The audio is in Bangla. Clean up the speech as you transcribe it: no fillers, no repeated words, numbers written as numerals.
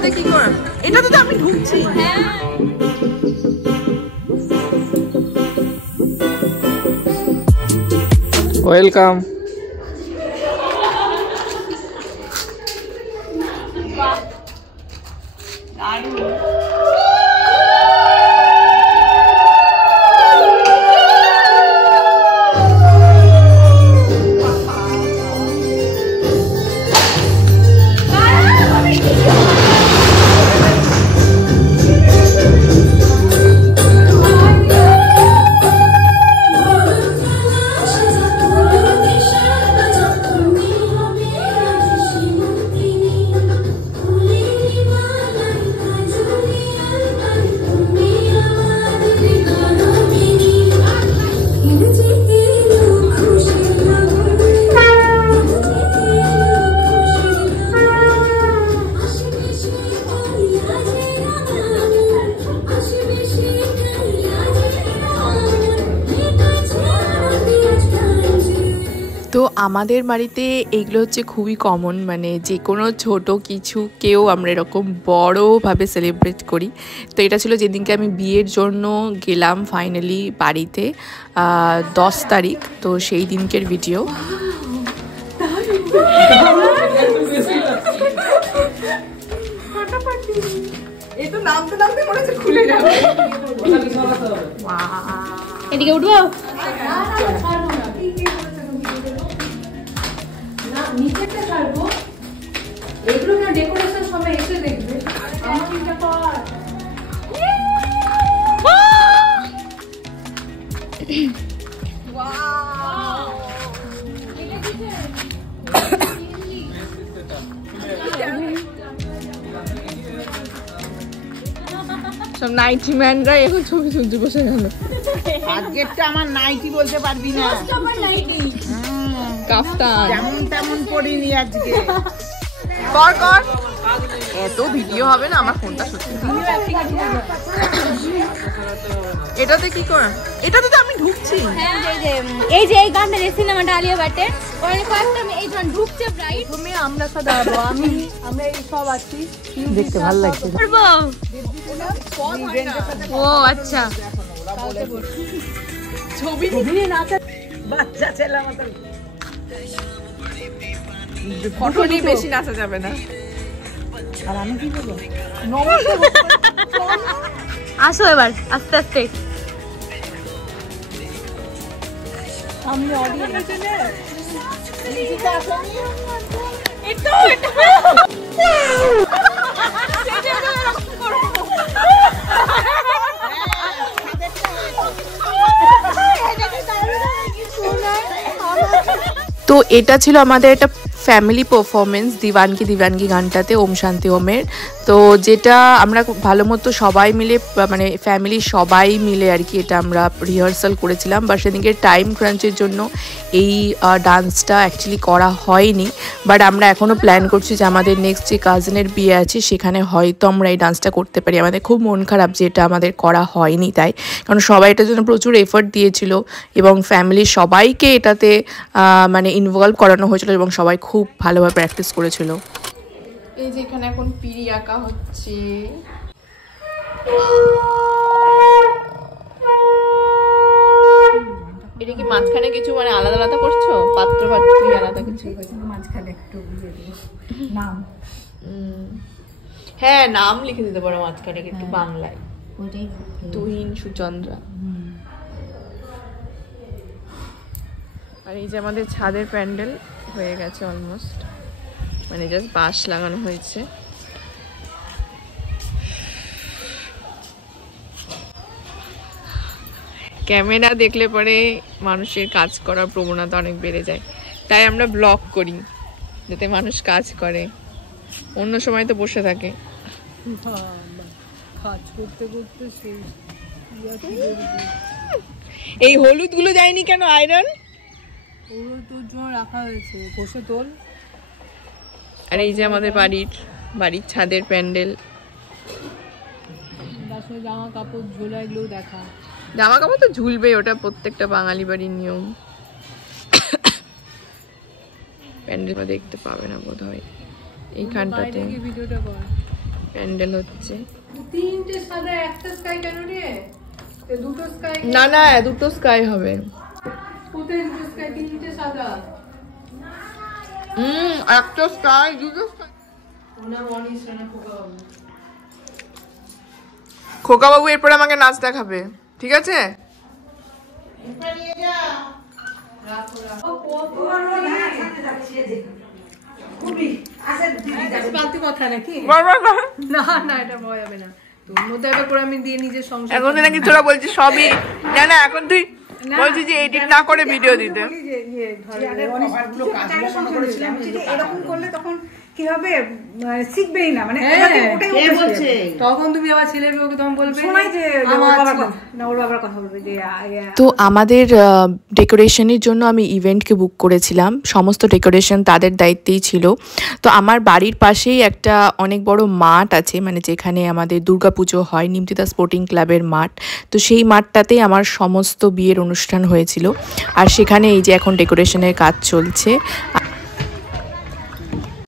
এটাতে কি করে? এটাতে তো আমি ঢুকছি। হ্যাঁ। ওয়েলকাম। তো আমাদের বাড়িতে এইগুলো হচ্ছে খুবই কমন, মানে যে কোনো ছোট কিছুকেও আমরা এরকম বড়োভাবে সেলিব্রেট করি। তো এটা ছিল যেদিনকে আমি বিয়ের জন্য গেলাম ফাইনালি বাড়িতে 10 তারিখ, তো সেই দিনকের ভিডিও। এদিকে উঠবো নিচেটা ছাড়বো, এগুলো না ডেকোরেশন সবাই এসে দেখবে। আমার এটা কর সব নাইটি ম্যানরা এখন ছবি তুলতে বসে গেল। আজকেরটা আমার নাইটি বলতে পারবি না, কাফতান যেমন তেমন পড়িনি আজকে। কর কর, এত ভিডিও হবে না আমার ফোনটা সত্যি। এটাতে কি করে? এটাতে তো আমি ঢুকছি। এই যে এই গানটা যে সিনেমাটা আলিয়া ভাটে ওখানে কয়েকটা এই যখন ঢুকছে রাইট তুমি আমরা সাদাবো আমরা এই সব আছি, দেখতে ভালো লাগছে। করবো। ও আচ্ছা, ছবি বাচ্চা ছেলে মতো ফটো নিয়ে বেশি নাচা যাবে না। আর আমি কি বলবো? আসো এবার আস্তে আস্তে। আমি অডিয়েন্স তো এটা ছিল আমাদের একটা ফ্যামিলি পারফরমেন্স দিওয়ানকি দিওয়ানকি গানটাতে ওম শান্তি ওমের। তো যেটা আমরা ভালো মতো সবাই মিলে, মানে ফ্যামিলি সবাই মিলে আর কি এটা আমরা রিহার্সাল করেছিলাম, বা সেদিকে টাইম ক্রাঞ্চের জন্য এই ডান্সটা অ্যাকচুয়ালি করা হয়নি। বাট আমরা এখনও প্ল্যান করছি যে আমাদের নেক্সট যে কাজিনের বিয়ে আছে সেখানে হয়তো আমরা এই ডান্সটা করতে পারি। আমাদের খুব মন খারাপ যে এটা আমাদের করা হয়নি, তাই কারণ সবাই এটার জন্য প্রচুর এফোর্ট দিয়েছিল এবং ফ্যামিলির সবাইকে এটাতে মানে ইনভলভ করানো হয়েছিল এবং সবাই খুব ভালোভাবে প্র্যাকটিস করেছিল। এই যে এখানে এখন পিড়ি আঁকা হচ্ছে। এটা কি মাঝখানে কিছু মানে আলাদা আলাদা করছো, পাত্র পাত্রী আলাদা কিছু? মাঝখানে একটু নাম, হ্যাঁ নাম লিখে দিতে পারো মাঝখানে একটু বাংলায়, তুহিন সুচন্দ্রা। আর এই যে আমাদের ছাদের প্যান্ডেল হয়ে গেছে অলমোস্ট, মানে জাস্ট বাঁশ লাগানো হয়েছে। ক্যামেরা দেখলে পরে মানুষের কাজ করার প্রবণতা অনেক বেড়ে যায়, তাই আমরা ব্লগ করি যাতে মানুষ কাজ করে, অন্য সময় তো বসে থাকে। কাজ করতে করতে এই হলুদ গুলো যায়নি কেন আয়রন? ওগুলো তোর জন্য রাখা হয়েছে, বসে তোল। আর এই যে আমাদের বাড়ির ছাদের প্যান্ডেল। জামা কাপড় ঝোলা এগুলো দেখা, জামা কাপড় তো ঝুলবে, ওটা প্রত্যেকটা বাঙালি বাড়ির নিয়ম। প্যান্ডেল দেখতে পাবে না বোধ হয় এইখানটাতে। প্যান্ডেল হচ্ছে। তিনটে সাদা একটা স্কাই কেন রে? দুটো স্কাই না না, দুটো স্কাই হবে। কোথায় দুটো স্কাই? তিনটে সাদা। একটা স্কাই, দুটো স্কাই। ওনার অনিস রানা খোকা বাবু। খোকা বাবু এরপরে আমাকে নাচ দেখাবে, ঠিক আছে? ফালতু কথা নাকি? না না, এটা বলা যাবে না। তোর মধ্যে এবার করে আমি দিয়ে নিজের সংসার। এখন তুই নাকি তোরা বলছিস সবই, না না, এখন তুই বলছিস যে এডিট না করে ভিডিও দিতে। এরকম করলে তখন কি হবে, শিখবেই না, মানে তখন তুমি আবার ছেলের বউকে তখন বলবে শোনাই যে ওর বাবার কথা বলবে যে তো আমাদের ডেকোরেশনের জন্য আমি ইভেন্টকে বুক করেছিলাম, সমস্ত ডেকোরেশন তাদের দায়িত্বেই ছিল। তো আমার বাড়ির পাশেই একটা অনেক বড় মাঠ আছে, মানে যেখানে আমাদের দুর্গাপুজো হয়, নিমতিতা স্পোর্টিং ক্লাবের মাঠ। তো সেই মাঠটাতেই আমার সমস্ত বিয়ের অনুষ্ঠান হয়েছিল। আর সেখানে এই যে এখন ডেকোরেশনের কাজ চলছে।